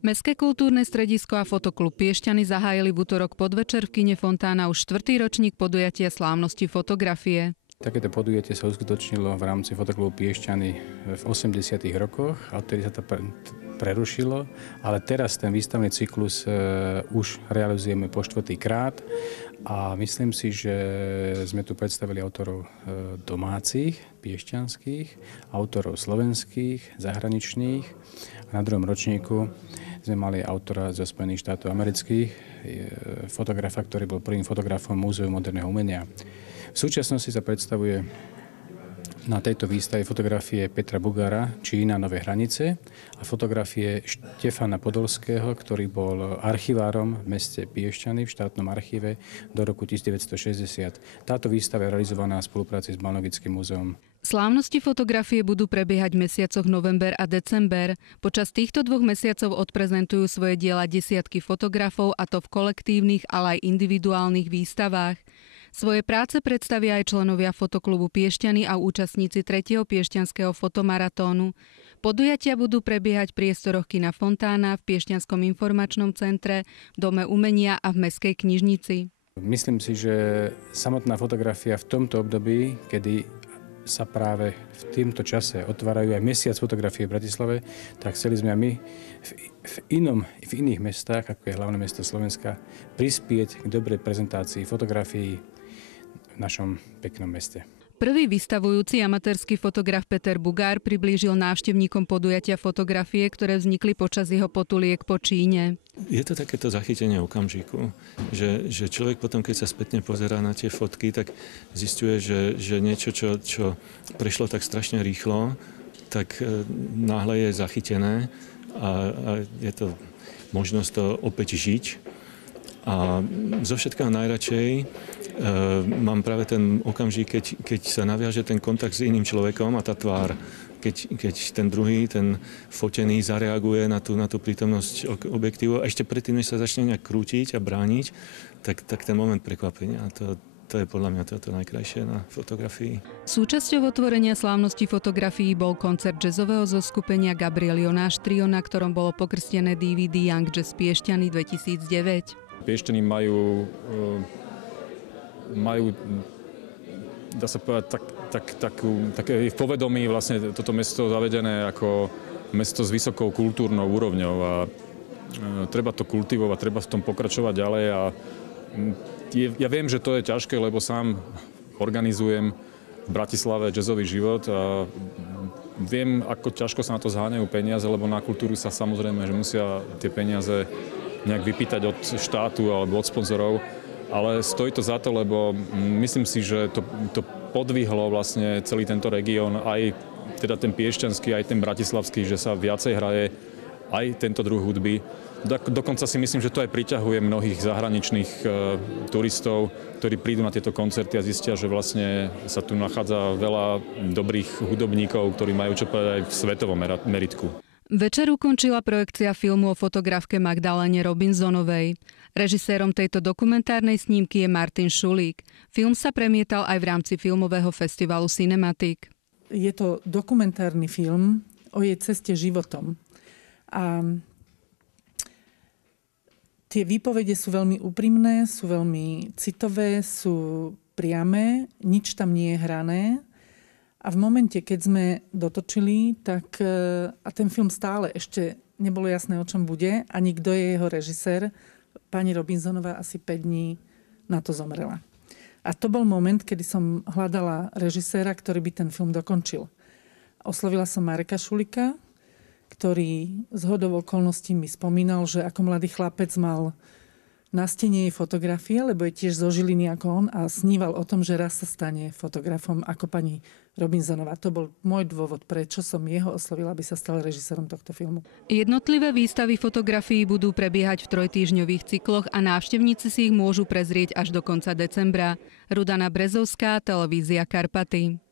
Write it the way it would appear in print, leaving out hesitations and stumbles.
Mestské kultúrne stredisko a fotoklub Piešťany zahájili v utorok podvečer v kine Fontána už 4. ročník podujatia slávnosti fotografie. Takéto podujatie sa uskutočnilo v rámci fotoklubu Piešťany v 80. rokoch, a odtedy sa to prerušilo, ale teraz ten výstavný cyklus už realizujeme po 4. krát a myslím si, že sme tu predstavili autorov domácich, piešťanských, autorov slovenských, zahraničných a na 2. ročníku sme mali autora zo Spojených štátov amerických, fotografa, ktorý bol prvým fotografom Múzeu moderného umenia. V súčasnosti sa predstavuje na tejto výstave fotografie Petra Bugára, Čína, Nové hranice a fotografie Štefana Podolského, ktorý bol archivárom v meste Piešťany v štátnom archíve do roku 1960. Táto výstava je realizovaná v spolupráci s Malnovickým múzeom. Slávnosti fotografie budú prebiehať v mesiacoch november a december. Počas týchto 2 mesiacov odprezentujú svoje diela desiatky fotografov, a to v kolektívnych, ale aj individuálnych výstavách. Svoje práce predstavia aj členovia fotoklubu Piešťany a účastníci 3. piešťanského fotomaratónu. Podujatia budú prebiehať v priestoroch kina Fontána, v Piešťanskom informačnom centre, v Dome umenia a v Mestskej knižnici. Myslím si, že samotná fotografia v tomto období, kedy sa práve v tomto čase otvárajú aj mesiac fotografie v Bratislave, tak chceli sme my v iných mestách, ako je hlavné mesto Slovenska, prispieť k dobrej prezentácii fotografií v našom peknom meste. Prvý vystavujúci amatérsky fotograf Peter Bugár priblížil návštevníkom podujatia fotografie, ktoré vznikli počas jeho potuliek po Číne. Je to takéto zachytenie okamžiku, že človek potom, keď sa spätne pozerá na tie fotky, tak zisťuje, že niečo, čo prešlo tak strašne rýchlo, tak náhle je zachytené a je to možnosť to opäť žiť. A zo všetkého najradšej mám práve ten okamžik, keď sa naviaže ten kontakt s iným človekom a tá tvár, keď ten druhý, ten fotený, zareaguje na tú prítomnosť objektívu a ešte predtým, než sa začne nejak krútiť a brániť, tak ten moment prekvapenia, to je podľa mňa to najkrajšie na fotografii. Súčasťou otvorenia slávnosti fotografií bol koncert jazzového zoskupenia Gabriel Jonáš Trio, na ktorom bolo pokrstené DVD Young Jazz Piešťany 2009. Piešťany majú, dá sa povedať, také v povedomí vlastne toto mesto zavedené ako mesto s vysokou kultúrnou úrovňou a treba to kultivovať, treba v tom pokračovať ďalej a ja viem, že to je ťažké, lebo sám organizujem v Bratislave jazzový život a viem, ako ťažko sa na to zháňajú peniaze, lebo na kultúru sa samozrejme, že musia tie peniaze nejak vypýtať od štátu alebo od sponzorov, ale stojí to za to, lebo myslím si, že to podvihlo vlastne celý tento región, aj teda ten piešťanský, aj ten bratislavský, že sa viacej hraje aj tento druh hudby. Dokonca si myslím, že to aj priťahuje mnohých zahraničných turistov, ktorí prídu na tieto koncerty a zistia, že vlastne sa tu nachádza veľa dobrých hudobníkov, ktorí majú čo povedať aj v svetovom meritku. Večer ukončila projekcia filmu o fotografke Magdaléne Robinsonovej. Režisérom tejto dokumentárnej snímky je Martin Šulík. Film sa premietal aj v rámci filmového festivalu Cinematic. Je to dokumentárny film o jej ceste životom. A tie výpovede sú veľmi úprimné, sú veľmi citové, sú priame, nič tam nie je hrané. A v momente, keď sme dotočili, tak a ten film stále ešte nebolo jasné, o čom bude, ani kto je jeho režisér, pani Robinsonová asi 5 dní na to zomrela. A to bol moment, kedy som hľadala režiséra, ktorý by ten film dokončil. Oslovila som Mareka Šulika, ktorý zhodou okolností mi spomínal, že ako mladý chlapec mal na stene jej fotografie, lebo je tiež zo Žiliny ako on a sníval o tom, že raz sa stane fotografom ako pani Robinsonová. To bol môj dôvod, prečo som jeho oslovila, aby sa stal režisérom tohto filmu. Jednotlivé výstavy fotografií budú prebiehať v 3-týždňových cykloch a návštevníci si ich môžu prezrieť až do konca decembra. Rudana Brezovská, televízia Karpaty.